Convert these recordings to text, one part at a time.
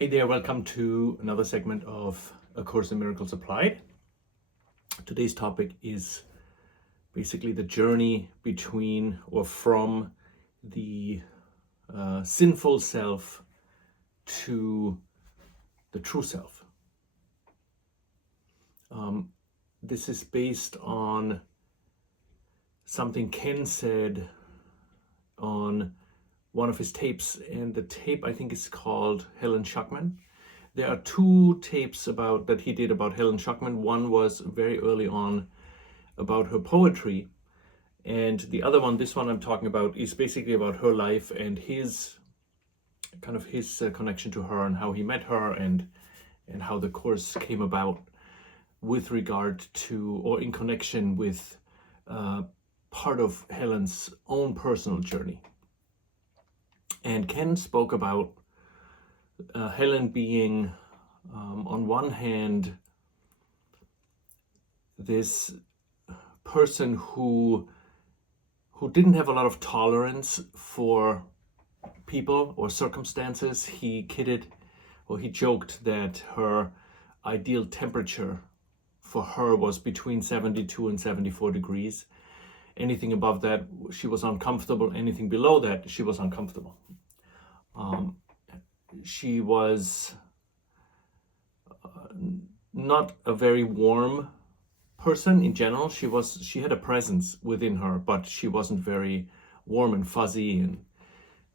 Hey there, welcome to another segment of A Course in Miracles Applied. Today's topic is basically the journey between or from the sinful self to the true self. This is based on something Ken said on one of his tapes, and the tape I think is called Helen Schuckman. There are two tapes that he did about Helen Schuckman. One was very early on about her poetry, and the other one, this one I'm talking about, is basically about her life and his connection to her and how he met her and how the course came about with regard to or in connection with part of Helen's own personal journey. And Ken spoke about Helen being, on one hand, this person who didn't have a lot of tolerance for people or circumstances. He joked that her ideal temperature for her was between 72 and 74 degrees. Anything above that, she was uncomfortable. Anything below that, she was uncomfortable. She was not a very warm person in general. She had a presence within her, but she wasn't very warm and fuzzy,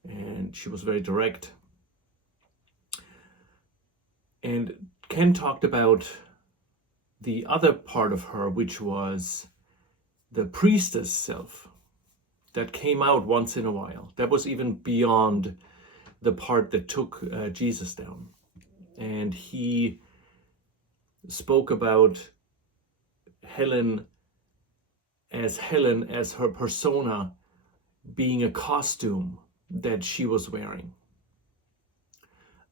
and she was very direct. And Ken talked about the other part of her, which was the priestess self that came out once in a while. That was even beyond the part that took Jesus down. And he spoke about Helen as her persona being a costume that she was wearing.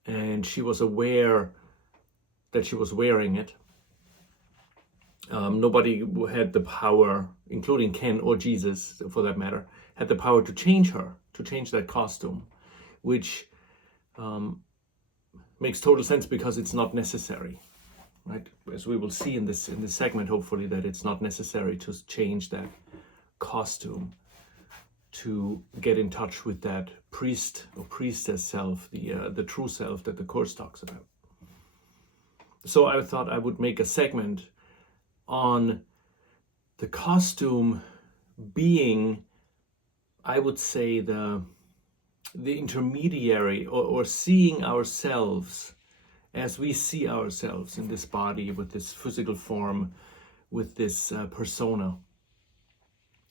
And she was aware that she was wearing it. Nobody had the power, including Ken or Jesus for that matter, had the power to change her, to change that costume, which makes total sense because it's not necessary, right? As we will see in this segment, hopefully, that it's not necessary to change that costume to get in touch with that priest or priestess self, the true self that the Course talks about. So I thought I would make a segment on the costume being, I would say, the intermediary or seeing ourselves as we see ourselves in this body with this physical form, with this persona,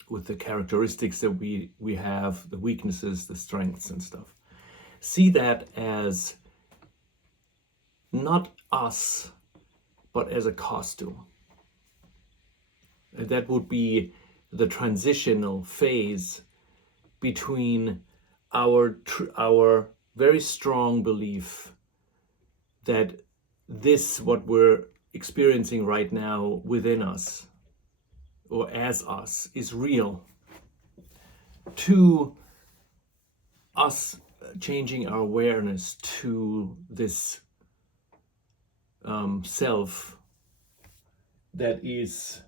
with the characteristics that we have, the weaknesses, the strengths and stuff. See that as not us, but as a costume. That would be the transitional phase between our very strong belief that what we're experiencing right now within us or as us is real, to us changing our awareness to this self that is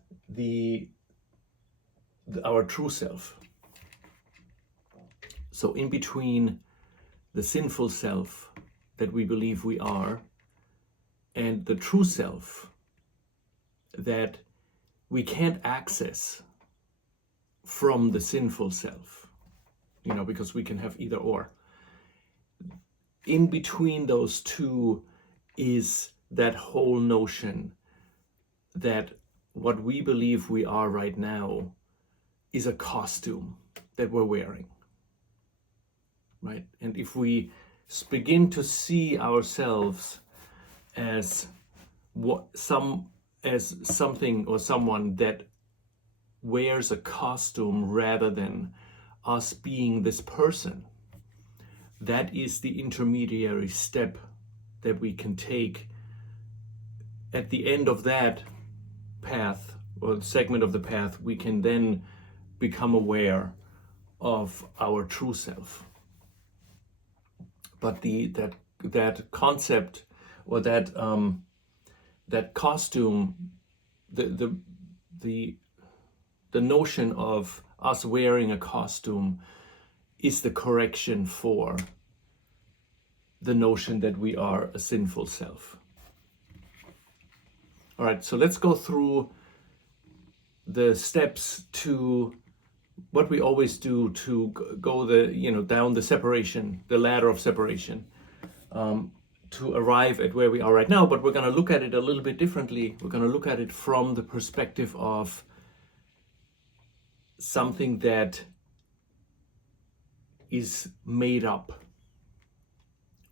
our true self. So in between the sinful self that we believe we are and the true self that we can't access from the sinful self, because we can have either or. In between those two is that whole notion that what we believe we are right now is a costume that we're wearing, right? And if we begin to see ourselves as something or someone that wears a costume rather than us being this person, that is the intermediary step that we can take. At the end of that path or segment of the path, we can then become aware of our true self. But that that concept or that that costume, the notion of us wearing a costume is the correction for the notion that we are a sinful self. All right, so let's go through the steps to what we always do to go down the separation, the ladder of separation, to arrive at where we are right now. But we're going to look at it a little bit differently. We're going to look at it from the perspective of something that is made up,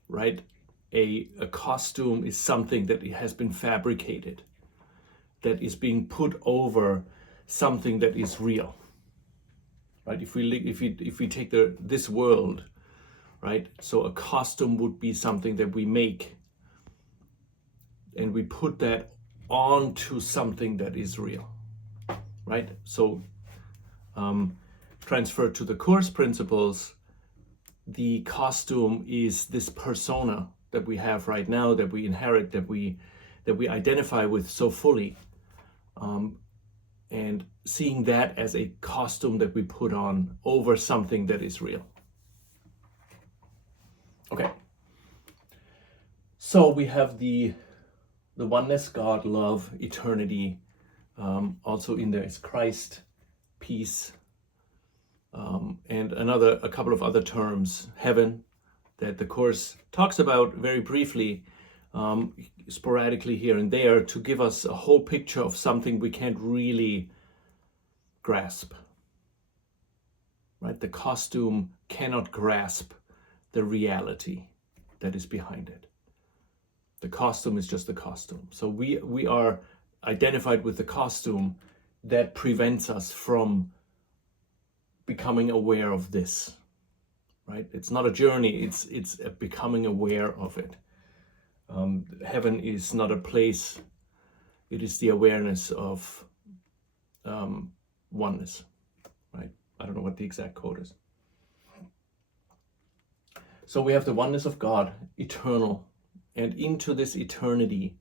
right? A costume is something that has been fabricated, that is being put over something that is real, right? If we take this world, right? So a costume would be something that we make, and we put that onto something that is real, right? So transferred to the course principles, the costume is this persona that we have right now, that we inherit, that we identify with so fully, and seeing that as a costume that we put on over something that is real. Okay, so we have the oneness, God, love, eternity. Also in there is Christ, peace, and a couple of other terms, heaven, that the Course talks about very briefly, sporadically here and there, to give us a whole picture of something we can't really grasp, right? The costume cannot grasp the reality that is behind it. The costume is just the costume. So we are identified with the costume that prevents us from becoming aware of this, right? It's not a journey, it's a becoming aware of it. Heaven is not a place, it is the awareness of oneness, right? I don't know what the exact quote is. So we have the oneness of God, eternal, and into this eternity,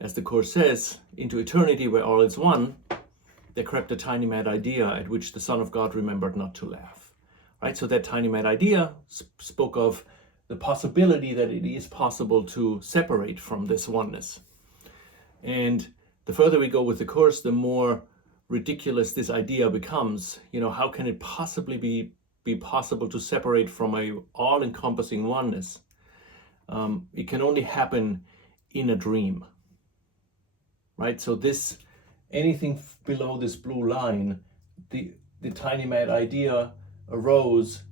as the Course says, into eternity where all is one, there crept a tiny mad idea at which the Son of God remembered not to laugh. Right? So that tiny mad idea spoke of the possibility that it is possible to separate from this oneness. And the further we go with the Course, the more ridiculous this idea becomes. How can it possibly be possible to separate from a all-encompassing oneness? It can only happen in a dream, right? So anything below this blue line, the tiny mad idea arose.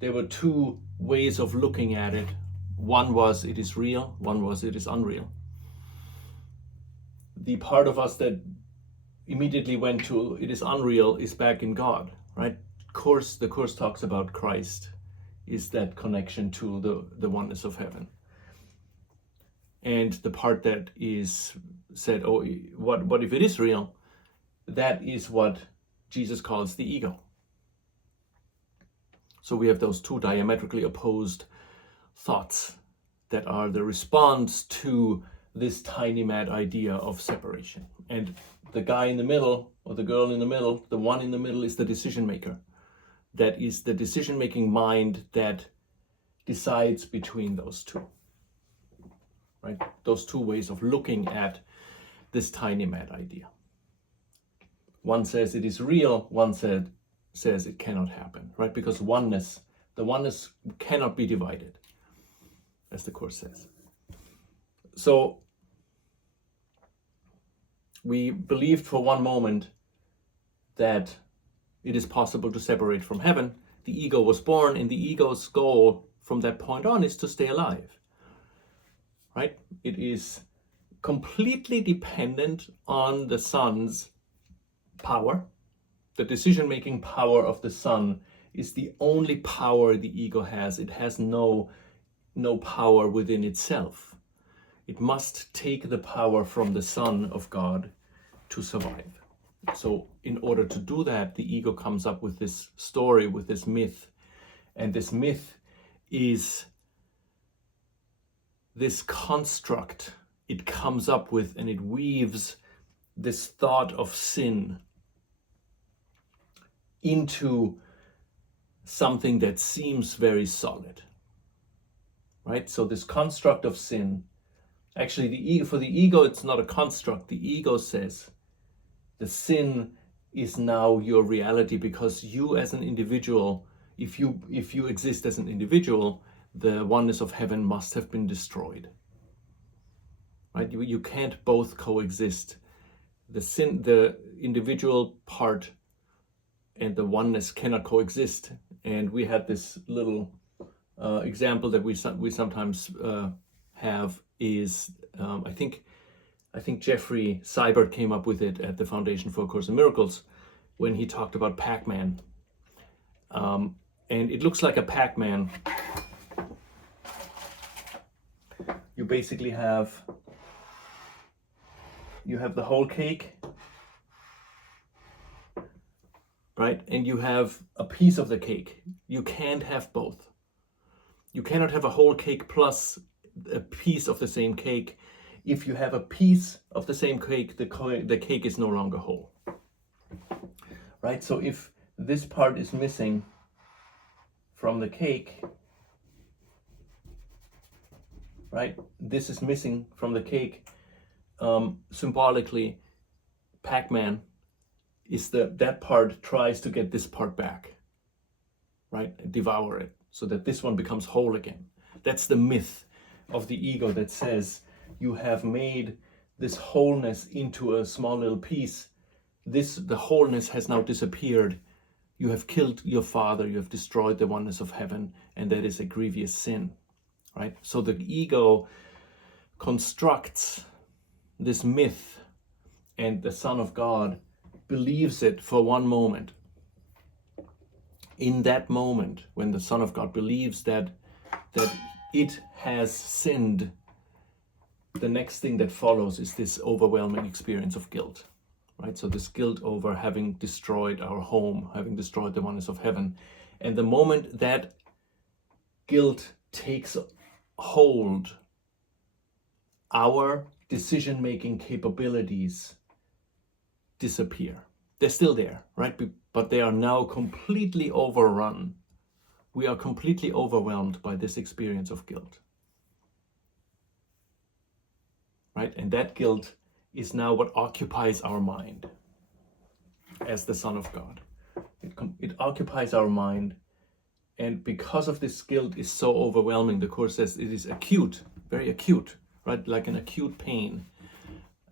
There were two ways of looking at it. One was it is real, one was it is unreal. The part of us that immediately went to it is unreal is back in God, right? The Course talks about Christ is that connection to the oneness of heaven. And the part that is said, oh, what if it is real? That is what Jesus calls the ego. So we have those two diametrically opposed thoughts that are the response to this tiny mad idea of separation. And the guy in the middle, or the girl in the middle, the one in the middle is the decision maker. That is the decision-making mind that decides between those two, right? Those two ways of looking at this tiny mad idea. One says it is real, one says it cannot happen, right? Because the oneness cannot be divided, as the Course says. So we believed for one moment that it is possible to separate from heaven. The ego was born, and the ego's goal from that point on is to stay alive, right? It is completely dependent on the sun's power. The decision-making power of the sun is the only power the ego has. It has no power within itself. It must take the power from the Son of God to survive. So in order to do that, the ego comes up with this story, with this myth. And this myth is this construct it comes up with, and it weaves this thought of sin into something that seems very solid, right? So this construct of sin, actually for the ego, it's not a construct. The ego says the sin is now your reality, because you as an individual, if you exist as an individual, the oneness of heaven must have been destroyed, right? You can't both coexist. The individual part and the oneness cannot coexist. And we had this little example that we sometimes have is, I think Jeffrey Seibert came up with it at the Foundation for A Course in Miracles when he talked about Pac-Man. And it looks like a Pac-Man. You basically have the whole cake, right? And you have a piece of the cake. You can't have both. You cannot have a whole cake plus a piece of the same cake. If you have a piece of the same cake, the cake is no longer whole, right? So if this part is missing from the cake, right? This is missing from the cake. Symbolically, Pac-Man is that part tries to get this part back, right? Devour it so that this one becomes whole again. That's the myth of the ego that says you have made this wholeness into a small little piece. The wholeness has now disappeared. You have killed your father, you have destroyed the oneness of heaven, and that is a grievous sin, right? So the ego constructs this myth, and the Son of God believes it for one moment. In that moment, when the Son of God believes that it has sinned, the next thing that follows is this overwhelming experience of guilt, right? So this guilt over having destroyed our home, having destroyed the oneness of heaven. And the moment that guilt takes hold, our decision-making capabilities disappear. They're still there, right? But they are now completely overrun. We are completely overwhelmed by this experience of guilt, right? And that guilt is now what occupies our mind as the Son of God. It occupies our mind, and because of this guilt is so overwhelming, the Course says it is acute, very acute, right? Like an acute pain.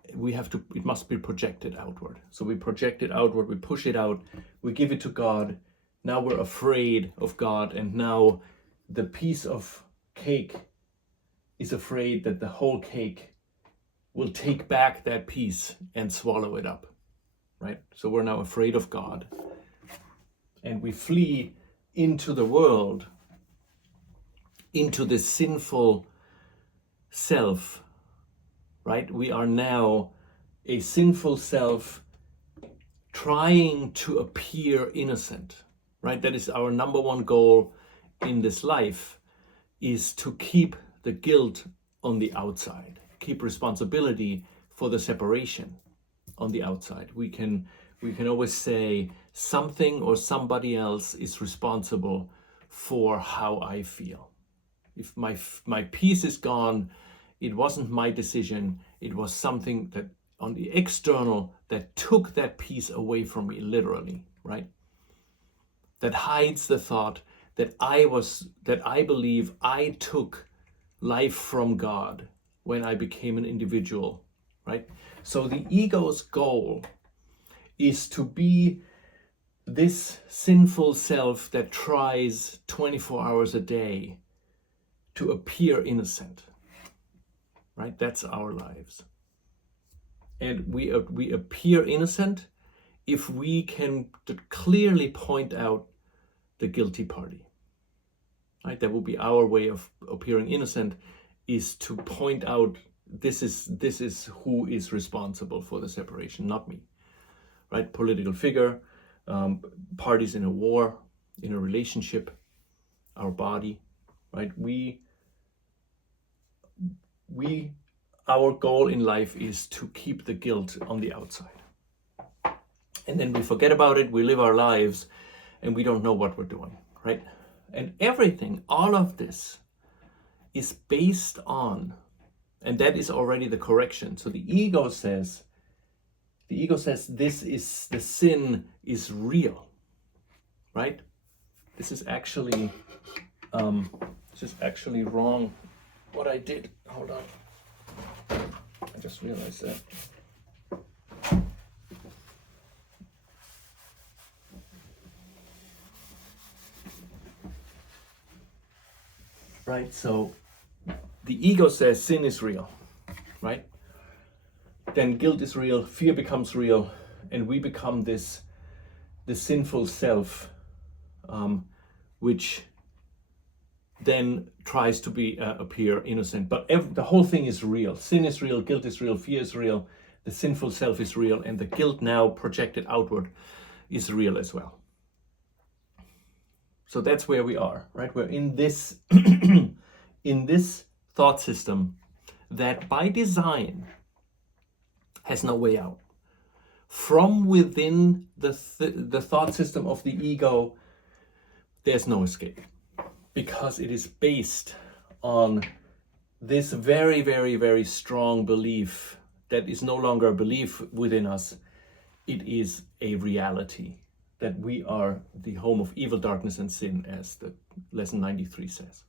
It must be projected outward. So we project it outward, we push it out, we give it to God. Now we're afraid of God, and now the piece of cake is afraid that the whole cake will take back that piece and swallow it up, right? So we're now afraid of God, and we flee into the world, into this sinful self, right? We are now a sinful self trying to appear innocent, right? That is our number one goal in this life, is to keep the guilt on the outside, keep responsibility for the separation on the outside. We can always say something or somebody else is responsible for how I feel. If my peace is gone, it wasn't my decision. It was something that on the external that took that peace away from me, literally, right? That hides the thought that I believe I took life from God when I became an individual, right? So the ego's goal is to be this sinful self that tries 24 hours a day to appear innocent, right? That's our lives. And we appear innocent if we can clearly point out the guilty party, right? That will be our way of appearing innocent, is to point out this is who is responsible for the separation, not me, right? Political figure, parties in a war, in a relationship, our body, right? our goal in life is to keep the guilt on the outside. And then we forget about it, we live our lives, and we don't know what we're doing, right? And everything, all of this is based on, and that is already the correction. So the ego says the sin is real, right? This is actually wrong what I did. Hold on. I just realized that. Right, so the ego says sin is real, right? Then guilt is real, fear becomes real, and we become the sinful self, which then tries to appear innocent. But the whole thing is real. Sin is real, guilt is real, fear is real, the sinful self is real, and the guilt now projected outward is real as well. So that's where we are, right? We're in this in this thought system that by design has no way out. From within the thought system of the ego, there's no escape, because it is based on this very, very, very strong belief that is no longer a belief within us. It is a reality that we are the home of evil, darkness, and sin, as the lesson 93 says.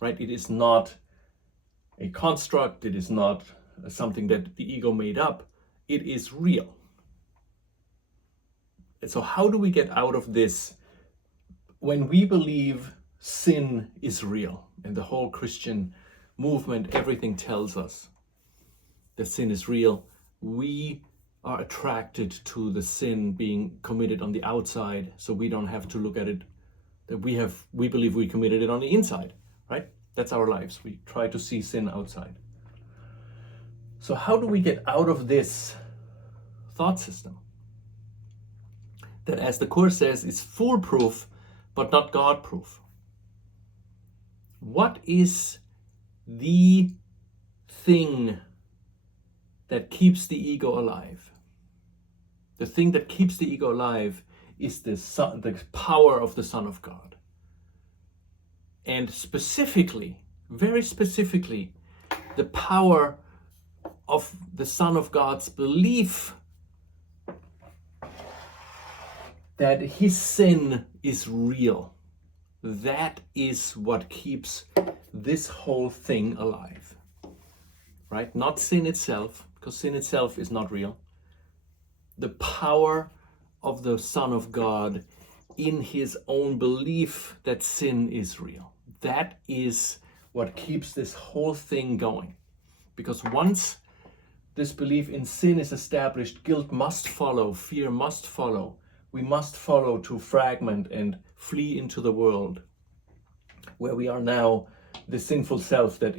Right? It is not a construct. It is not something that the ego made up. It is real. And so how do we get out of this when we believe sin is real? And the whole Christian movement, everything tells us that sin is real. We are attracted to the sin being committed on the outside, so we don't have to look at it, that we believe we committed it on the inside, right? That's our lives. We try to see sin outside. So how do we get out of this thought system that, as the Course says, is foolproof but not God-proof? What is the thing that keeps the ego alive? The thing that keeps the ego alive is the power of the Son of God. And specifically, very specifically, the power of the Son of God's belief that his sin is real. That is what keeps this whole thing alive, right? Not sin itself, because sin itself is not real. The power of the Son of God in his own belief that sin is real. That is what keeps this whole thing going. Because once this belief in sin is established, guilt must follow, fear must follow. We must follow to fragment and flee into the world where we are now the sinful self that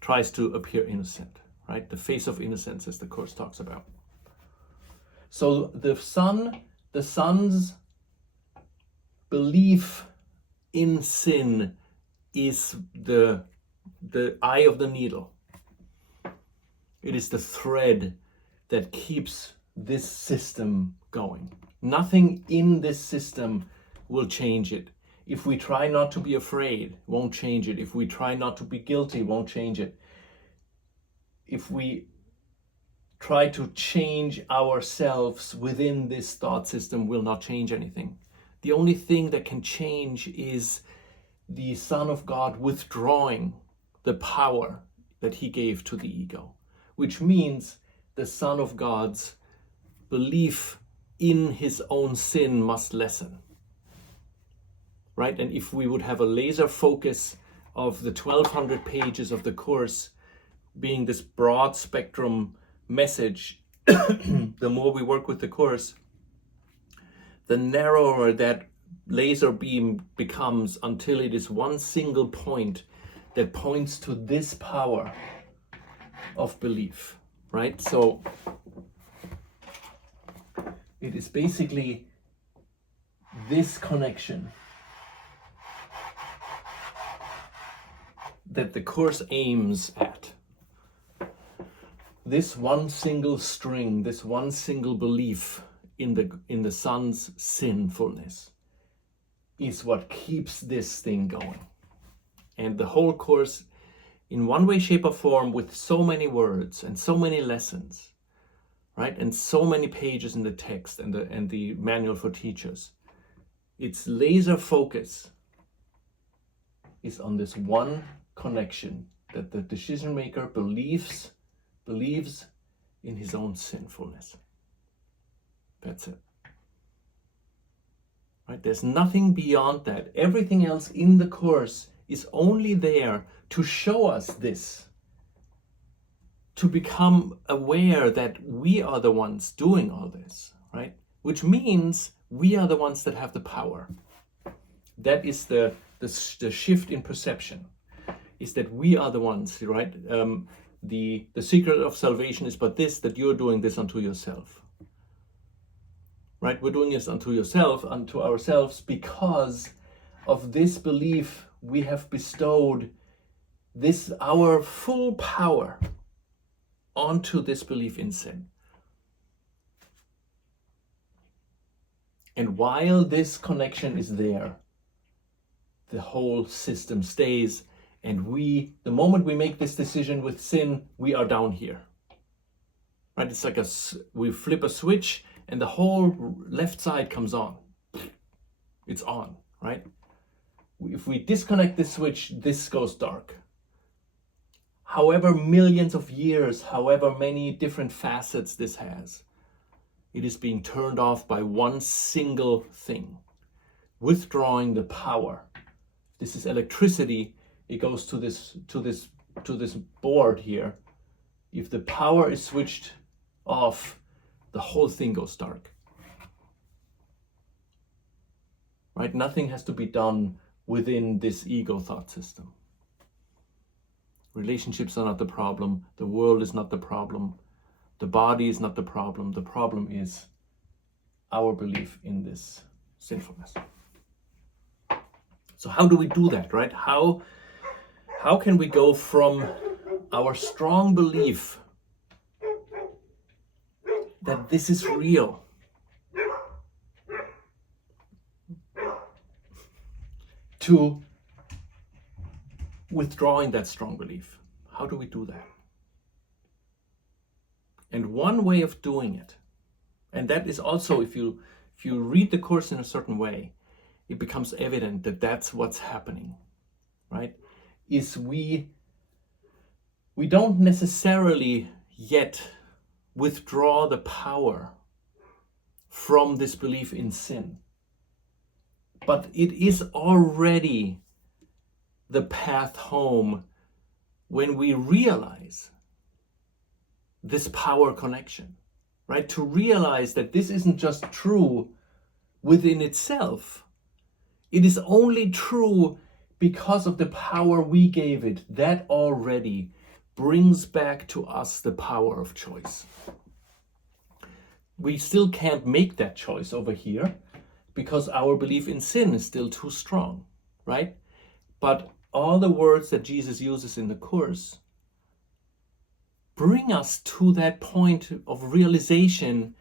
tries to appear innocent, right? The face of innocence, as the Course talks about. So the Son's belief in sin is the eye of the needle. It is the thread that keeps this system going. Nothing in this system will change it. If we try not to be afraid, won't change it. If we try not to be guilty, won't change it. If we try to change ourselves within this thought system, will not change anything. The only thing that can change is the Son of God withdrawing the power that he gave to the ego, which means the Son of God's belief in his own sin must lessen, right? And if we would have a laser focus of the 1,200 pages of the Course being this broad spectrum message, the more we work with the Course, the narrower that laser beam becomes, until it is one single point that points to this power of belief, right? So it is basically this connection that the Course aims at. This one single string, this one single belief in the Son's sinfulness is what keeps this thing going. And the whole Course, in one way, shape, or form, with so many words and so many lessons, right, and so many pages in the text and the manual for teachers, its laser focus is on this one connection, that the decision maker believes in his own sinfulness. That's it. Right? There's nothing beyond that. Everything else in the Course is only there to show us this, to become aware that we are the ones doing all this, right? Which means we are the ones that have the power. That is the shift in perception, is that we are the ones, right? The secret of salvation is but this, that you're doing this unto yourself. Right? We're doing this unto ourselves, because of this belief we have bestowed this, our full power, onto this belief in sin. And while this connection is there, the whole system stays, and the moment we make this decision with sin, we are down here. Right? It's like we flip a switch and the whole left side comes on. It's on, right? If we disconnect this switch, this goes dark. However millions of years, however many different facets this has, it is being turned off by one single thing, withdrawing the power. This is electricity. It goes to this board here. If the power is switched off, the whole thing goes dark. Right? Nothing has to be done within this ego thought system. Relationships are not the problem. The world is not the problem. The body is not the problem. The problem is our belief in this sinfulness. So how do we do that, right? How can we go from our strong belief that this is real to withdrawing that strong belief? How do we do that? And one way of doing it, and that is also, if you read the Course in a certain way, it becomes evident that that's what's happening, right? Is we don't necessarily yet withdraw the power from this belief in sin, but it is already the path home when we realize this power connection, right? To realize that this isn't just true within itself. It is only true because of the power we gave it. That already brings back to us the power of choice. We still can't make that choice over here because our belief in sin is still too strong, right? But all the words that Jesus uses in the Course bring us to that point of realization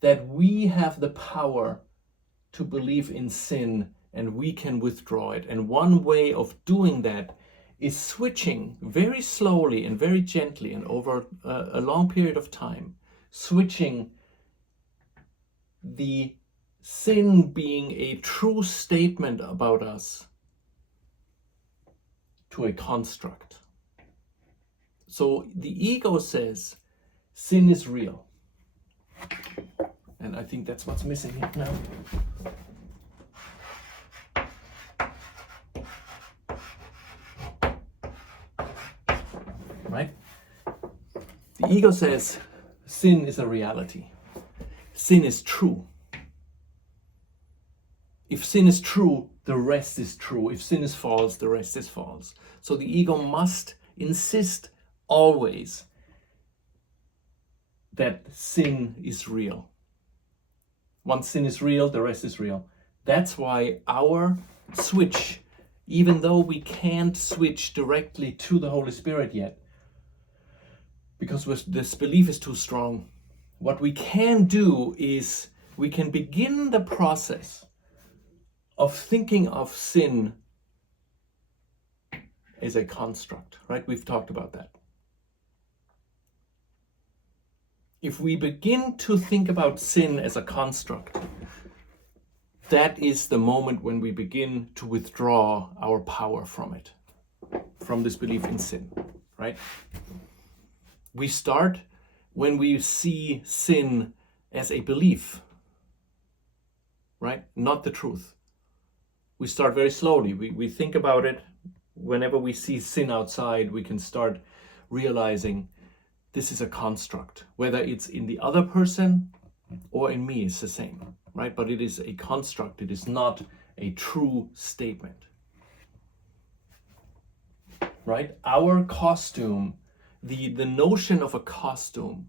that we have the power to believe in sin and we can withdraw it. And one way of doing that is switching very slowly and very gently and over a long period of time, switching the sin being a true statement about us to a construct. So the ego says sin is real. And I think that's what's missing here now. Right? The ego says sin is a reality. Sin is true. If sin is true, the rest is true. If sin is false, the rest is false. So the ego must insist always that sin is real. Once sin is real, the rest is real. That's why our switch even though we can't switch directly to the Holy Spirit yet, because this belief is too strong. What we can do is we can begin the process of thinking of sin as a construct, right? We've talked about that. If we begin to think about sin as a construct, that is the moment when we begin to withdraw our power from it, from this belief in sin, right? We start when we see sin as a belief, right? Not the truth. We start very slowly. We think about it. Whenever we see sin outside, we can start realizing this is a construct. Whether it's in the other person or in me, it's the same, right? But it is a construct. It is not a true statement, right? Our costume, the notion of a costume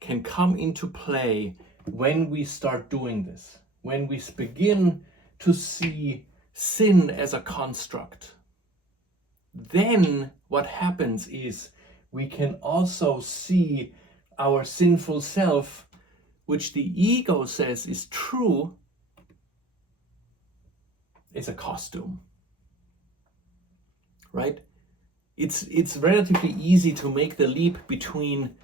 can come into play when we start doing this, when we begin to see sin as a construct. Then what happens is we can also see our sinful self, which the ego says is true, is a costume, right? It's relatively easy to make the leap between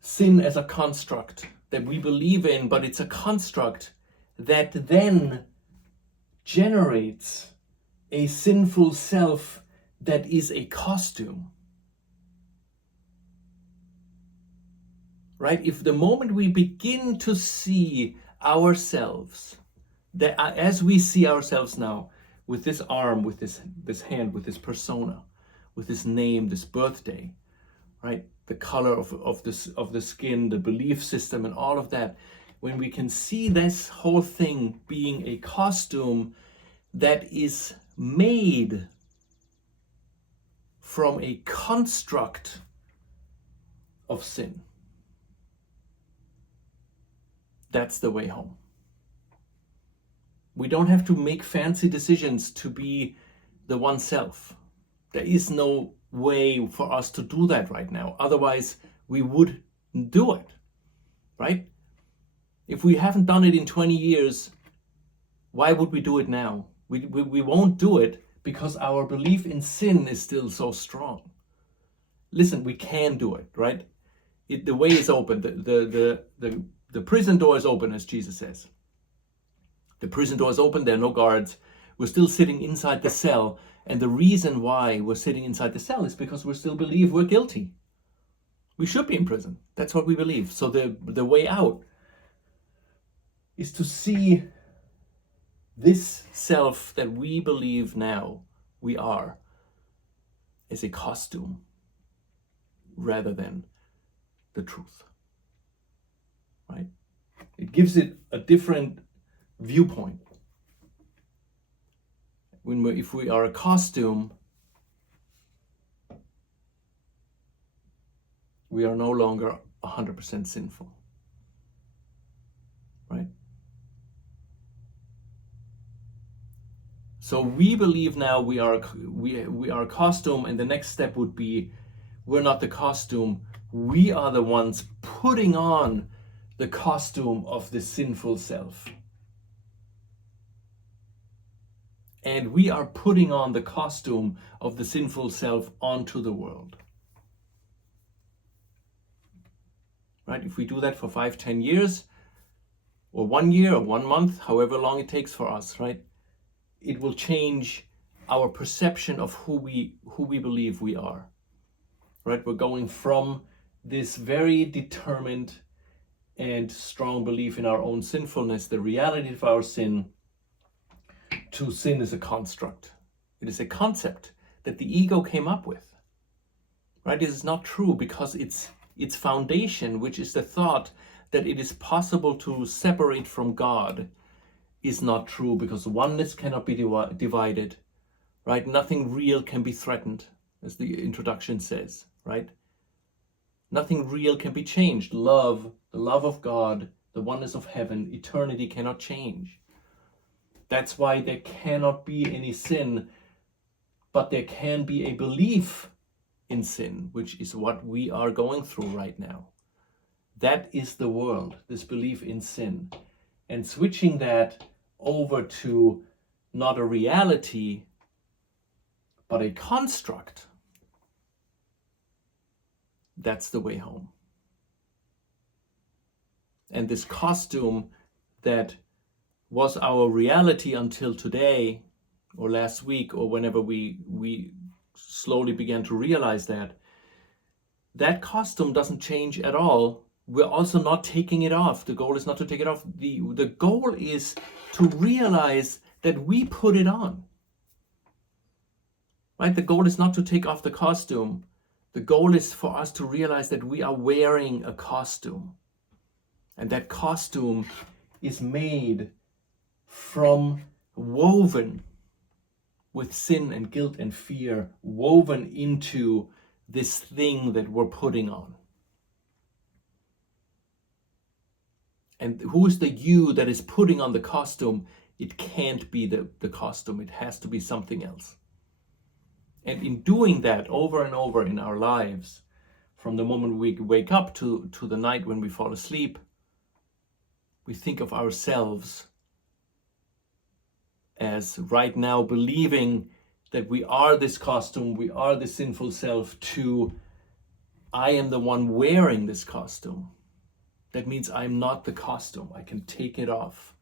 sin as a construct that we believe in, but it's a construct that then generates a sinful self that is a costume. Right? If the moment we begin to see ourselves, that as we see ourselves now, with this arm, with this hand, with this persona, with this name, this birthday, right? The color of the skin, the belief system, and all of that, when we can see this whole thing being a costume that is made from a construct of sin, that's the way home. We don't have to make fancy decisions to be the one self. There is no way for us to do that right now. Otherwise, we would do it, right? If we haven't done it in 20 years, why would we do it now? We won't do it because our belief in sin is still so strong. Listen, we can do it, right? The way is open. The prison door is open, as Jesus says. The prison door is open, there are no guards. We're still sitting inside the cell. And the reason why we're sitting inside the cell is because we still believe we're guilty. We should be in prison. That's what we believe. So the way out is to see this self that we believe now we are as a costume rather than the truth. Right? It gives it a different viewpoint. If we are a costume, we are no longer 100% sinful, right? So we believe now we are a costume, and the next step would be we're not the costume. We are the ones putting on the costume of the sinful self. And we are putting on the costume of the sinful self onto the world. Right? If we do that for 5-10 years, or 1 year, or 1 month, however long it takes for us, right? It will change our perception of who we believe we are. Right? We're going from this very determined and strong belief in our own sinfulness, the reality of our sin, to sin is a construct. It is a concept that the ego came up with. Right? It is not true because its foundation, which is the thought that it is possible to separate from God, is not true because oneness cannot be divided. Right? Nothing real can be threatened, as the introduction says. Right? Nothing real can be changed. Love, the love of God, the oneness of heaven, eternity cannot change. That's why there cannot be any sin, but there can be a belief in sin, which is what we are going through right now. That is the world, this belief in sin. And switching that over to not a reality, but a construct, that's the way home. And this costume that was our reality until today, or last week, or whenever we slowly began to realize that costume doesn't change at all. We're also not taking it off. The goal is not to take it off. The goal is to realize that we put it on. Right? The goal is not to take off the costume. The goal is for us to realize that we are wearing a costume. And that costume is made from, woven with sin and guilt and fear, woven into this thing that we're putting on. And who is the you that is putting on the costume? It can't be the costume. It has to be something else. And in doing that over and over in our lives, from the moment we wake up to the night when we fall asleep, we think of ourselves as right now believing that we are this costume, we are the sinful self, to I am the one wearing this costume. That means I'm not the costume. I can take it off.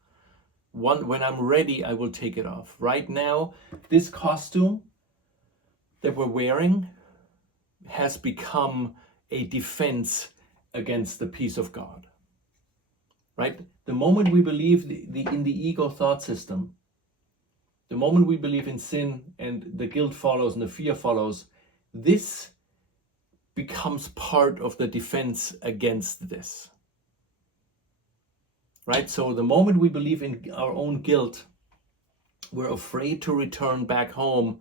When I'm ready, I will take it off. Right now, this costume that we're wearing has become a defense against the peace of God. Right? The moment we believe in the ego thought system, the moment we believe in sin and the guilt follows and the fear follows, this becomes part of the defense against this. Right? So the moment we believe in our own guilt, we're afraid to return back home.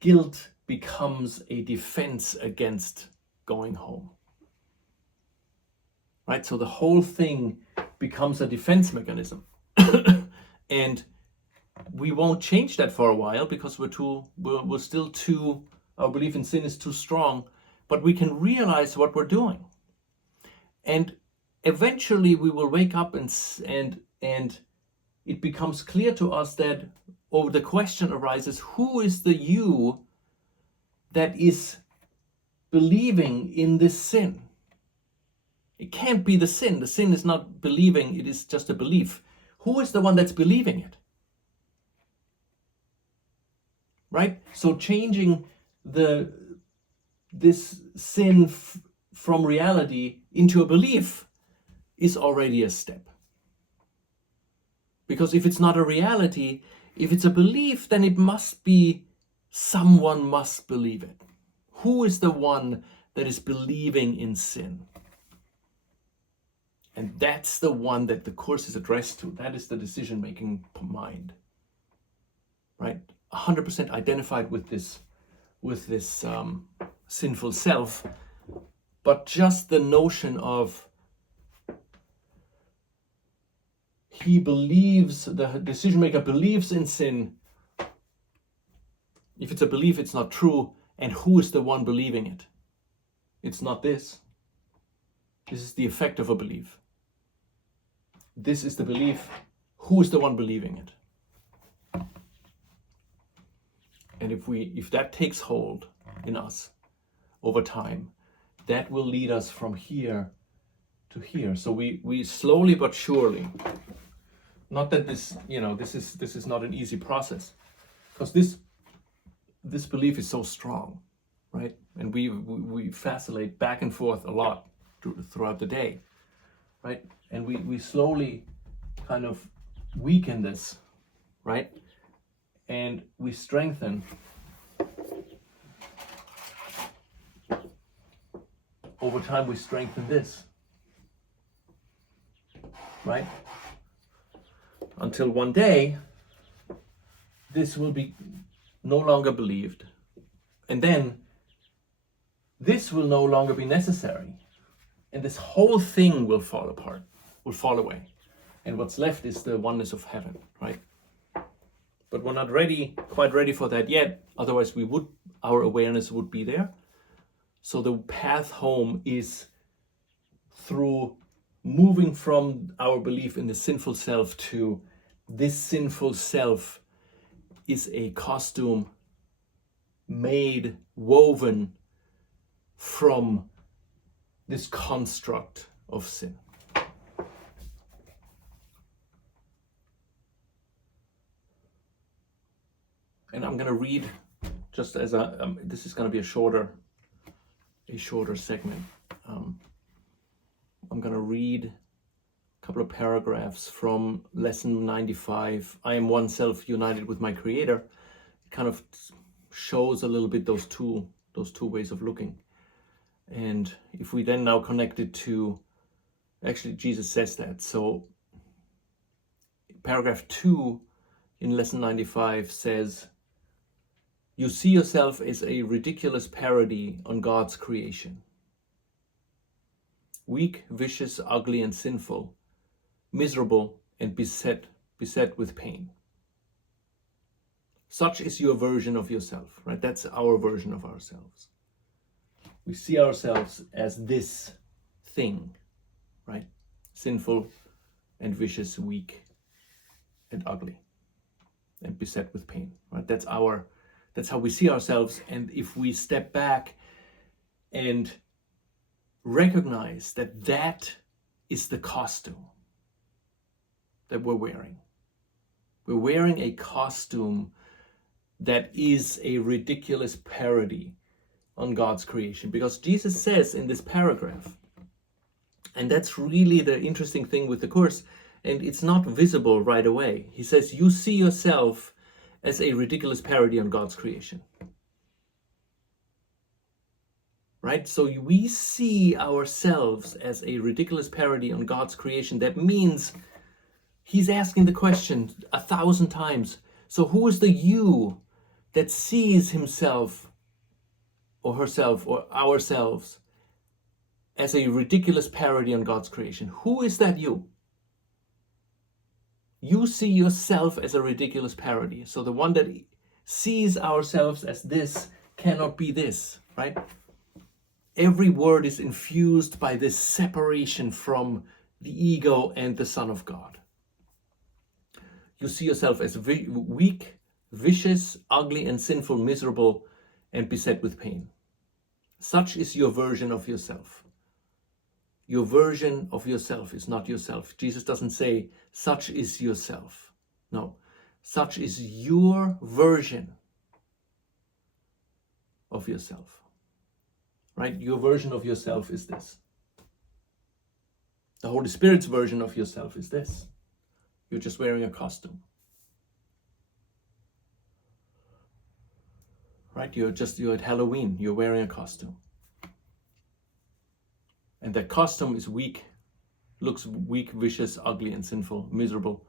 Guilt becomes a defense against going home. Right? So the whole thing becomes a defense mechanism. And we won't change that for a while because we're still too, our belief in sin is too strong, but we can realize what we're doing. And eventually we will wake up and it becomes clear to us that, or the question arises, who is the you that is believing in this sin? It can't be the sin. The sin is not believing, it is just a belief. Who is the one that's believing it? Right? So changing this sin from reality into a belief is already a step. Because if it's not a reality, if it's a belief, then it must be, someone must believe it. Who is the one that is believing in sin? And that's the one that the Course is addressed to. That is the decision-making mind. Right? 100% identified with this sinful self, but just the notion of he believes, the decision maker believes in sin. If it's a belief, it's not true. And who is the one believing it? It's not this. This is the effect of a belief. This is the belief. Who is the one believing it? And if that takes hold in us over time, that will lead us from here to here. So we slowly but surely, not that this is not an easy process, because this belief is so strong, right? And we vacillate back and forth a lot throughout the day, right? And we slowly kind of weaken this, right? And we strengthen. Over time, we strengthen this, right? Until one day, this will be no longer believed. And then this will no longer be necessary. And this whole thing will fall apart, will fall away. and what's left is the oneness of heaven, right? But we're not quite ready for that yet. Otherwise, our awareness would be there. So the path home is through moving from our belief in the sinful self to this sinful self is a costume made, woven from this construct of sin. And I'm going to read, just as this is going to be a shorter segment. I'm going to read a couple of paragraphs from lesson 95. I am one self united with my Creator. It kind of shows a little bit those two ways of looking. And if we then now connect it to, actually Jesus says that. So paragraph 2 in lesson 95 says, you see yourself as a ridiculous parody on God's creation. Weak, vicious, ugly, and sinful, miserable, and beset with pain. Such is your version of yourself, right? That's our version of ourselves. We see ourselves as this thing, right? Sinful and vicious, weak and ugly, and beset with pain, right? That's how we see ourselves. And if we step back and recognize that that is the costume that we're wearing. We're wearing a costume that is a ridiculous parody on God's creation. Because Jesus says in this paragraph, and that's really the interesting thing with the Course, and it's not visible right away. He says, you see yourself as a ridiculous parody on God's creation. Right? So we see ourselves as a ridiculous parody on God's creation. That means he's asking the question 1,000 times. So who is the you that sees himself or herself or ourselves as a ridiculous parody on God's creation? Who is that you? You see yourself as a ridiculous parody. So the one that sees ourselves as this cannot be this, right? Every word is infused by this separation from the ego and the Son of God. You see yourself as weak, vicious, ugly, and sinful, miserable, and beset with pain. Such is your version of yourself. Your version of yourself is not yourself. Jesus doesn't say, such is yourself. No, such is your version of yourself. Right? Your version of yourself is this. The Holy Spirit's version of yourself is this. You're just wearing a costume. Right? You're at Halloween. You're wearing a costume. And that costume is weak, looks weak, vicious, ugly, and sinful, miserable,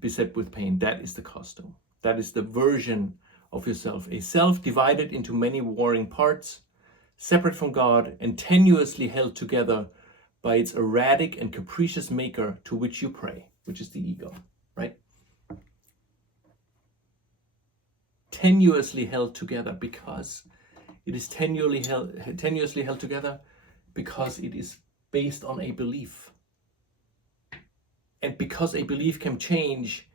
beset with pain. That is the costume. That is the version of yourself. A self divided into many warring parts, separate from God and tenuously held together by its erratic and capricious maker to which you pray, which is the ego, right? Tenuously held together because it is tenuously held together because it is based on a belief. And because a belief can change,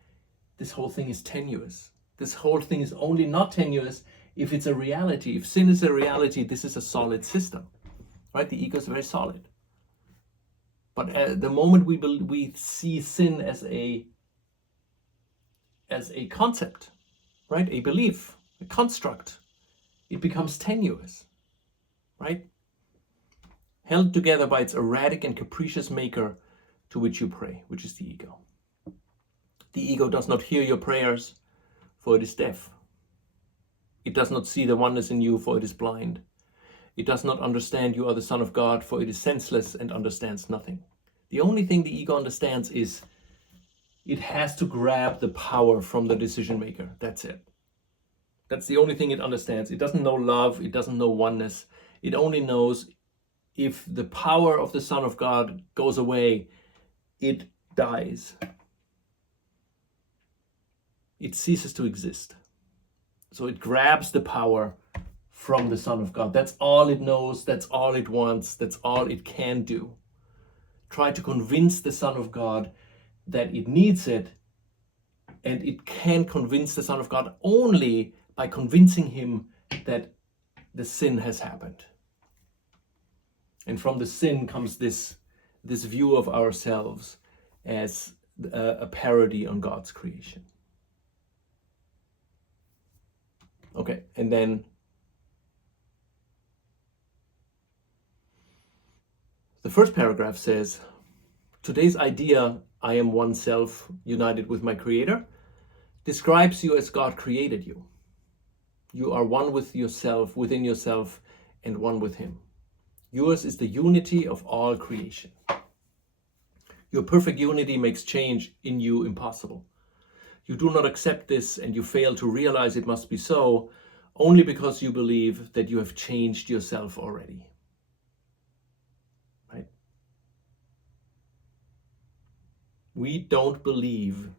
this whole thing is tenuous. This whole thing is only not tenuous if it's a reality. If sin is a reality, this is a solid system, right? The ego is very solid. But at the moment we see sin as a concept, right? A belief, a construct, it becomes tenuous, right? Held together by its erratic and capricious maker to which you pray, which is the ego. The ego does not hear your prayers, for it is deaf. It does not see the oneness in you, for it is blind. It does not understand you are the Son of God, for it is senseless and understands nothing. The only thing the ego understands is it has to grab the power from the decision maker. That's it. That's the only thing it understands. It doesn't know love. It doesn't know oneness. It only knows if the power of the Son of God goes away, it dies, it ceases to exist. So it grabs the power from the Son of God. That's all it knows, that's all it wants, that's all it can do. Try to convince the Son of God that it needs it, and it can convince the Son of God only by convincing him that the sin has happened. And from the sin comes this view of ourselves as a parody on God's creation. Okay, and then the first paragraph says, today's idea, I am one self united with my Creator, describes you as God created you. You are one with yourself, within yourself, and one with Him. Yours is the unity of all creation. Your perfect unity makes change in you impossible. You do not accept this, and you fail to realize it must be so, only because you believe that you have changed yourself already. Right? We don't believe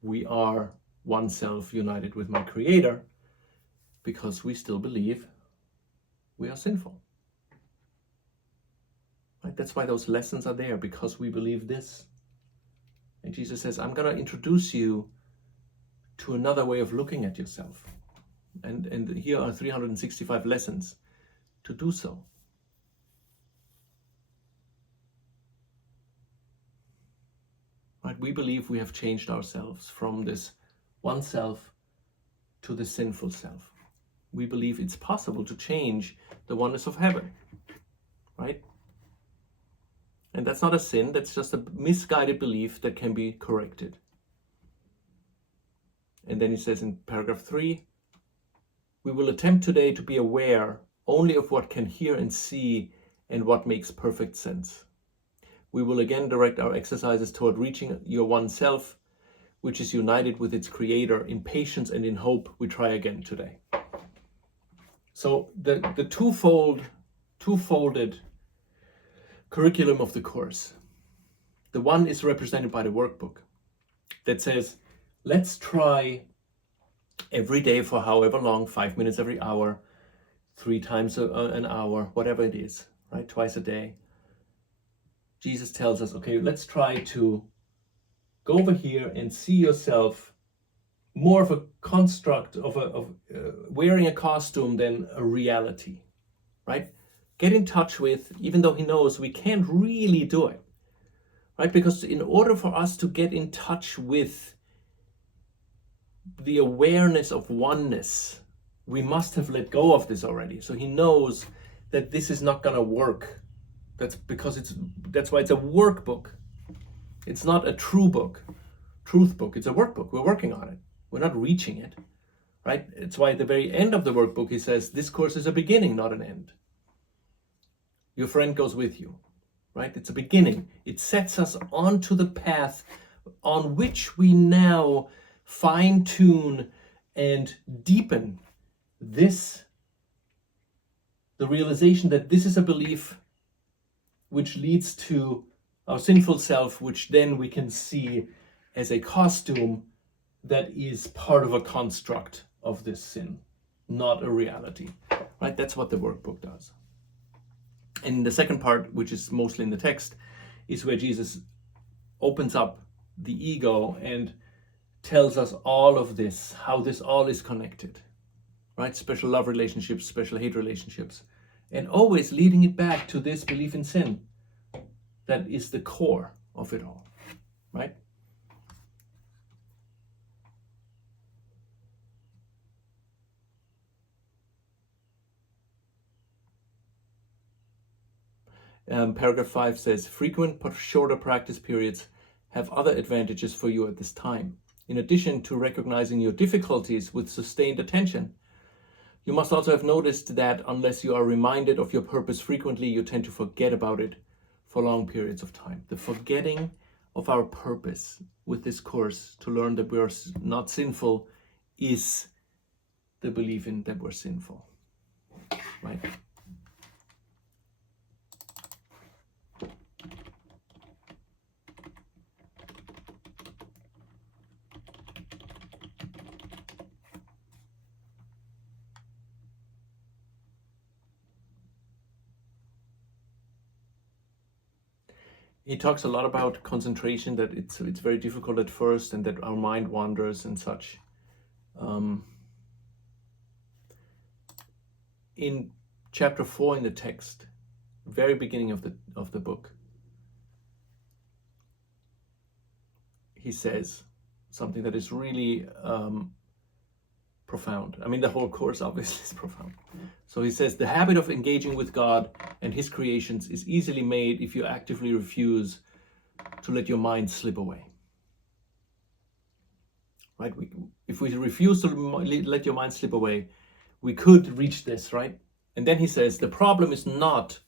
we are one self united with my Creator because we still believe we are sinful. Right? That's why those lessons are there, because we believe this. And Jesus says, I'm going to introduce you to another way of looking at yourself. And here are 365 lessons to do so. Right? We believe we have changed ourselves from this one self to the sinful self. We believe it's possible to change the oneness of heaven. Right? And that's not a sin, that's just a misguided belief that can be corrected. And then he says in paragraph 3, we will attempt today to be aware only of what can hear and see and what makes perfect sense. We will again direct our exercises toward reaching your one self, which is united with its Creator. In patience and in hope, we try again today. So the two-folded curriculum of the course. The one is represented by the workbook that says, let's try every day for however long, 5 minutes every hour, 3 times an hour, whatever it is, right? Twice a day. Jesus tells us, okay, let's try to go over here and see yourself more of a construct of wearing a costume than a reality, right? Get in touch with, even though he knows we can't really do it, right? Because in order for us to get in touch with the awareness of oneness, we must have let go of this already. So he knows that this is not going to work. That's why it's a workbook. It's not a truth book. It's a workbook. We're working on it. We're not reaching it, right? It's why at the very end of the workbook he says, this course is a beginning, not an end. Your friend goes with you, right? It's a beginning. It sets us onto the path on which we now fine-tune and deepen the realization that this is a belief which leads to our sinful self, which then we can see as a costume that is part of a construct of this sin, not a reality, right? That's what the workbook does. And the second part, which is mostly in the text, is where Jesus opens up the ego and tells us all of this, how this all is connected, right? Special love relationships, special hate relationships, and always leading it back to this belief in sin that is the core of it all, right? Paragraph 5 says, frequent but shorter practice periods have other advantages for you at this time. In addition to recognizing your difficulties with sustained attention, you must also have noticed that unless you are reminded of your purpose frequently, you tend to forget about it for long periods of time. The forgetting of our purpose with this course to learn that we are not sinful is the belief in that we're sinful, right? he talks a lot about concentration, that it's very difficult at first and that our mind wanders and such. In chapter 4 in the text, very beginning of the book, he says something that is really profound. I mean, the whole course obviously is profound. So he says, the habit of engaging with God and his creations is easily made if you actively refuse to let your mind slip away. Right? If we refuse to let your mind slip away, we could reach this, right? And then he says, the problem is not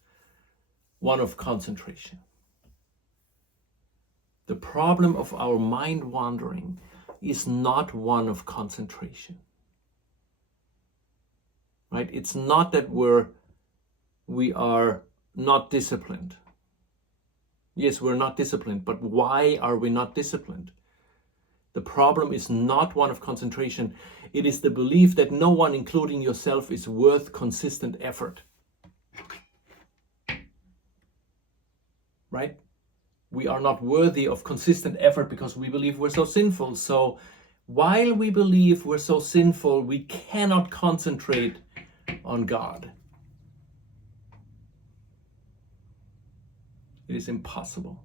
one of concentration. The problem of our mind wandering is not one of concentration. Right? It's not that we are not disciplined. Yes, we're not disciplined, but why are we not disciplined? The problem is not one of concentration. It is the belief that no one, including yourself, is worth consistent effort. Right? We are not worthy of consistent effort because we believe we're so sinful. So while we believe we're so sinful, we cannot concentrate on God. It is impossible.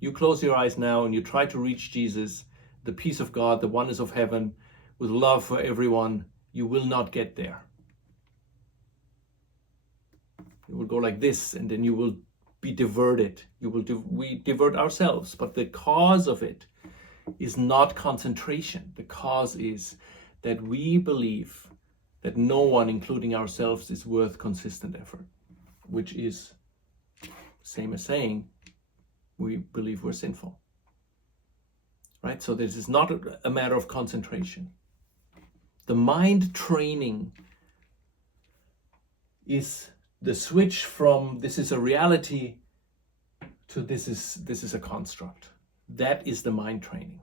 You close your eyes now and you try to reach Jesus, the peace of God, the oneness of heaven, with love for everyone. You will not get there. You will go like this, and then you will be diverted. We divert ourselves, but the cause of it is not concentration. The cause is that we believe that no one, including ourselves, is worth consistent effort, which is same as saying we believe we're sinful. Right? So this is not a matter of concentration. The mind training is the switch from this is a reality to this is a construct. That is the mind training.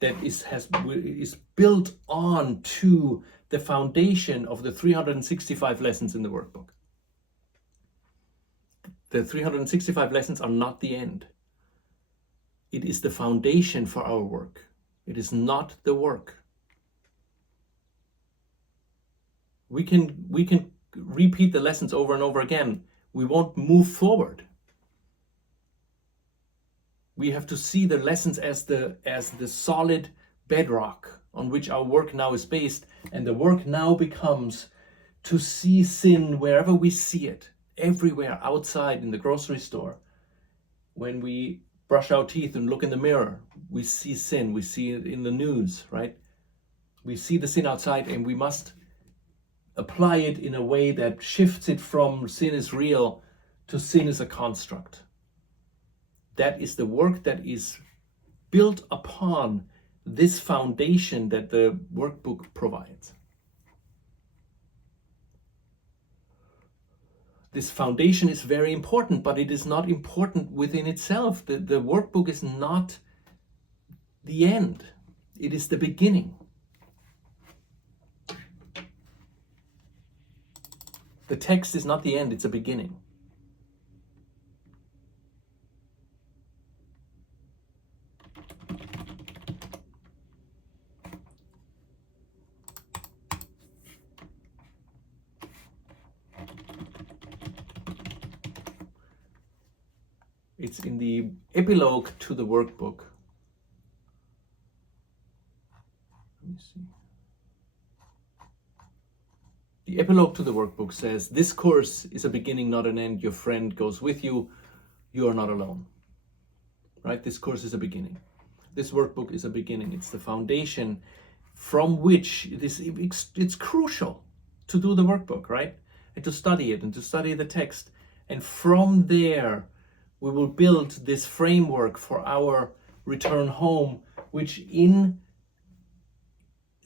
That is built on to the foundation of the 365 lessons in the workbook. The 365 lessons are not the end. It is the foundation for our work. It is not the work. We can repeat the lessons over and over again. We won't move forward. We have to see the lessons as the solid bedrock on which our work now is based, and the work now becomes to see sin wherever we see it, everywhere, outside, in the grocery store. When we brush our teeth and look in the mirror, we see sin, we see it in the news, right? We see the sin outside, and we must apply it in a way that shifts it from sin is real to sin is a construct. That is the work that is built upon this foundation that the workbook provides. This foundation is very important, but it is not important within itself. The workbook is not the end. It is the beginning. The text is not the end, it's a beginning. It's in the epilogue to the workbook. Let me see. The epilogue to the workbook says, this course is a beginning, not an end. Your friend goes with you. You are not alone. Right? This course is a beginning. This workbook is a beginning. It's the foundation from which it's crucial to do the workbook, right? And to study it and to study the text. And from there, we will build this framework for our return home, which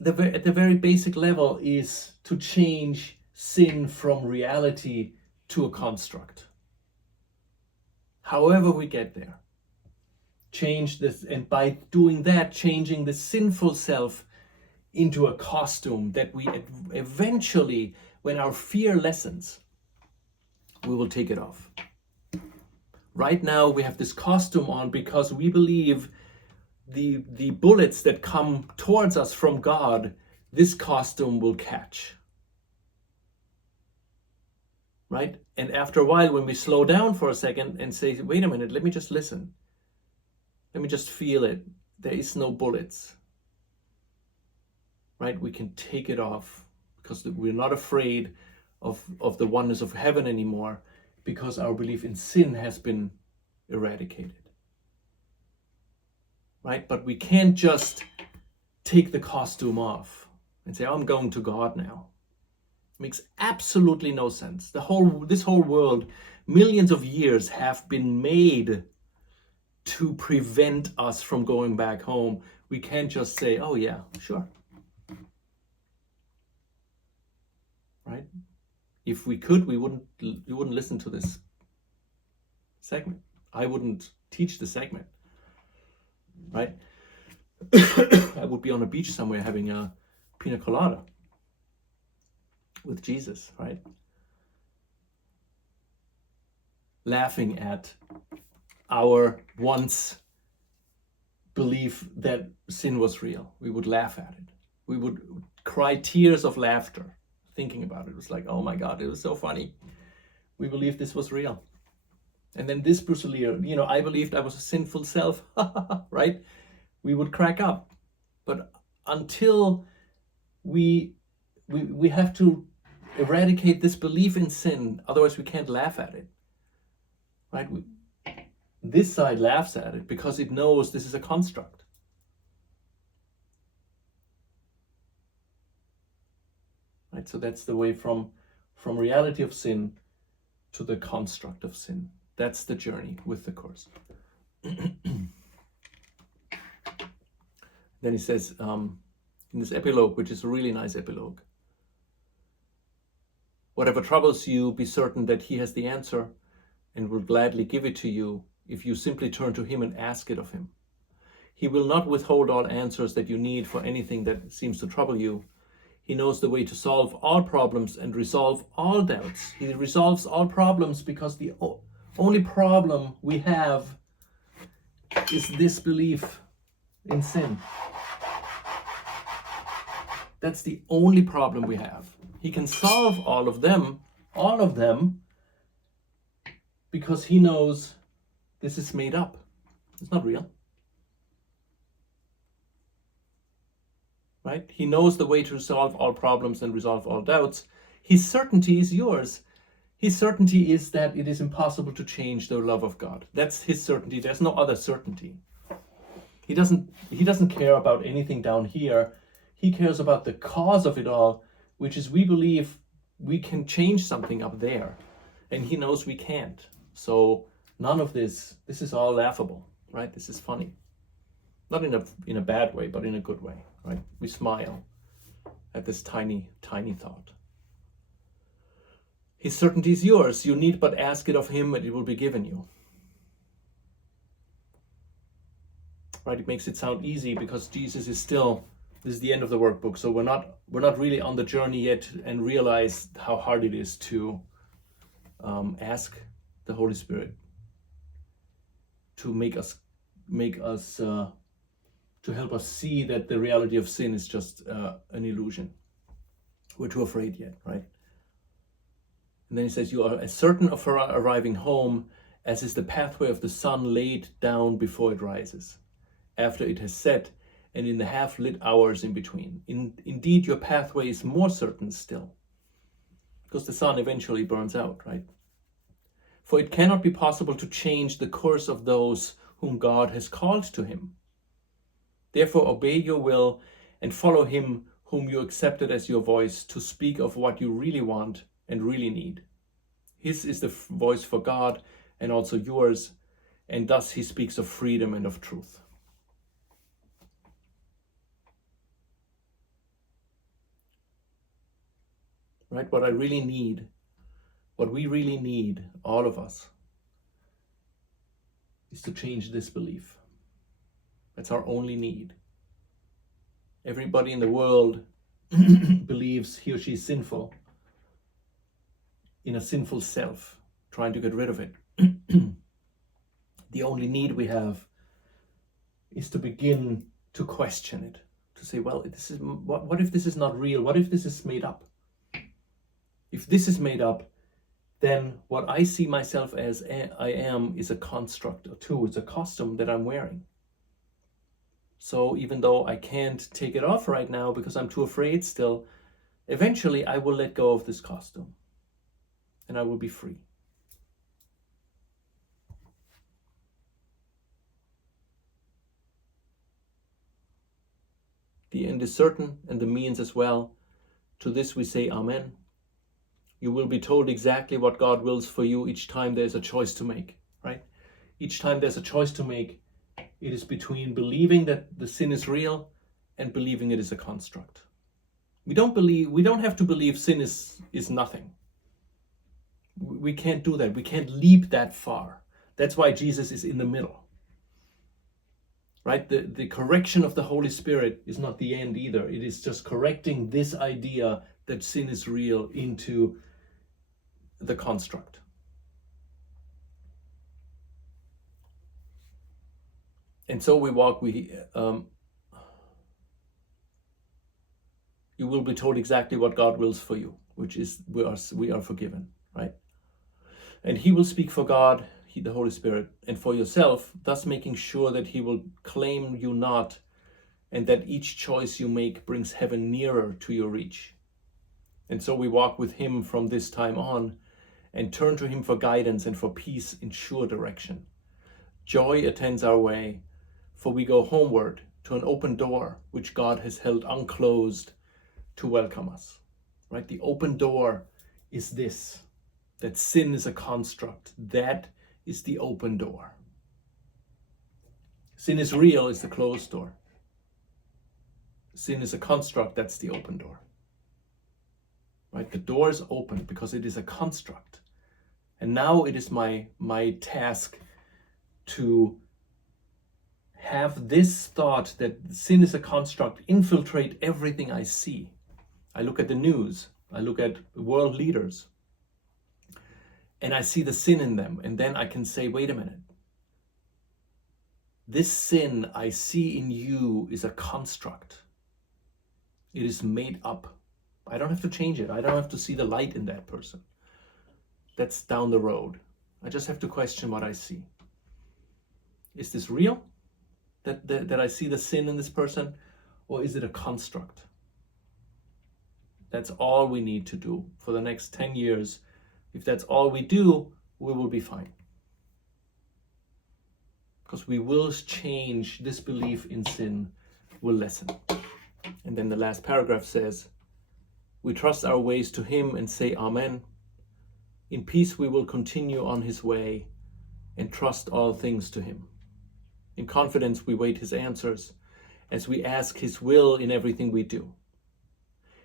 at the very basic level is to change sin from reality to a construct. However we get there, change this, and by doing that, changing the sinful self into a costume that we eventually, when our fear lessens, we will take it off. Right now we have this costume on because we believe the bullets that come towards us from God, this costume will catch. Right? And after a while, when we slow down for a second and say, wait a minute, let me just listen. Let me just feel it. There is no bullets. Right? We can take it off because we're not afraid of the oneness of heaven anymore, because our belief in sin has been eradicated. Right? But we can't just take the costume off and say, oh, I'm going to God now. It makes absolutely no sense. This whole world, millions of years have been made to prevent us from going back home. We can't just say, oh yeah, sure. Right? If we could, we wouldn't listen to this segment. I wouldn't teach the segment. Right? I would be on a beach somewhere having a pina colada with Jesus, right? Laughing at our once belief that sin was real. We would laugh at it. We would cry tears of laughter thinking about it. It was like, oh my God, it was so funny. We believed this was real. And then this Bruce Lee, I believed I was a sinful self, right? We would crack up. But until we have to eradicate this belief in sin, otherwise we can't laugh at it, right? This side laughs at it because it knows this is a construct. Right? So that's the way from reality of sin to the construct of sin. That's the journey with the Course. Then he says, in this epilogue, which is a really nice epilogue, whatever troubles you, be certain that he has the answer and will gladly give it to you if you simply turn to him and ask it of him. He will not withhold all answers that you need for anything that seems to trouble you. He knows the way to solve all problems and resolve all doubts. He resolves all problems because the only problem we have is this belief in sin. That's the only problem we have. He can solve all of them, because he knows this is made up. It's not real. Right? He knows the way to solve all problems and resolve all doubts. His certainty is yours. His certainty is that it is impossible to change the love of God. That's his certainty. There's no other certainty. He doesn't care about anything down here. He cares about the cause of it all, which is we believe we can change something up there, and he knows we can't. So none of this is all laughable, right? This is funny. Not in a bad way, but in a good way, right? We smile at this tiny, tiny thought. His certainty is yours. You need but ask it of him and it will be given you. Right? It makes it sound easy because Jesus is still, this is the end of the workbook. So we're not really on the journey yet and realize how hard it is to ask the Holy Spirit to make us to help us see that the reality of sin is just an illusion. We're too afraid yet, right? And then he says, you are as certain of arriving home as is the pathway of the sun laid down before it rises, after it has set, and in the half-lit hours in between. Indeed, your pathway is more certain still, because the sun eventually burns out, right? For it cannot be possible to change the course of those whom God has called to him. Therefore, obey your will and follow him whom you accepted as your voice to speak of what you really want and really need. His is the voice for God and also yours, and thus he speaks of freedom and of truth. Right? What we really need, all of us, is to change this belief. That's our only need. Everybody in the world believes he or she is sinful, in a sinful self, trying to get rid of it. The only need we have is to begin to question it, to say, well, what if this is not real? What if this is made up? If this is made up, then what I see myself as I am is a construct too. It's a costume that I'm wearing. So even though I can't take it off right now because I'm too afraid still, eventually I will let go of this costume and I will be free. The end is certain and the means as well. To this we say Amen. You will be told exactly what God wills for you each time there's a choice to make, right? Each time there's a choice to make, it is between believing that the sin is real and believing it is a construct. We don't have to believe sin is nothing. We can't do that. We can't leap that far. That's why Jesus is in the middle. Right? The correction of the Holy Spirit is not the end either. It is just correcting this idea that sin is real into the construct. And so we walk, you will be told exactly what God wills for you, which is we are forgiven, right? And he will speak for God, the Holy Spirit, and for yourself, thus making sure that he will claim you not, and that each choice you make brings heaven nearer to your reach. And so we walk with him from this time on and turn to him for guidance and for peace in sure direction. Joy attends our way, for we go homeward to an open door which God has held unclosed to welcome us. Right? The open door is this, that sin is a construct. That is the open door. Sin is real is the closed door. Sin is a construct, that's the open door. Right? The door is open because it is a construct. And now it is my task to have this thought that sin is a construct infiltrate everything I see. I look at the news, I look at world leaders, and I see the sin in them. And then I can say, wait a minute. This sin I see in you is a construct. It is made up. I don't have to change it. I don't have to see the light in that person. That's down the road. I just have to question what I see. Is this real? That I see the sin in this person? Or is it a construct? That's all we need to do for the next 10 years. If that's all we do, we will be fine. Because we will change, this belief in sin will lessen. And then the last paragraph says, we trust our ways to him and say Amen. In peace we will continue on his way and trust all things to him. In confidence we wait his answers as we ask his will in everything we do.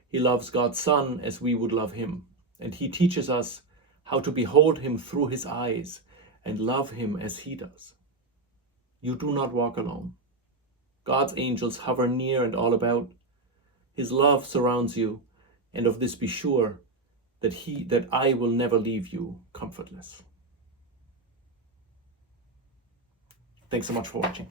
He loves God's Son as we would love him, and he teaches us how to behold him through his eyes and love him as he does. You do not walk alone. God's angels hover near and all about. His love surrounds you, and of this be sure, that I will never leave you comfortless. Thanks so much for watching.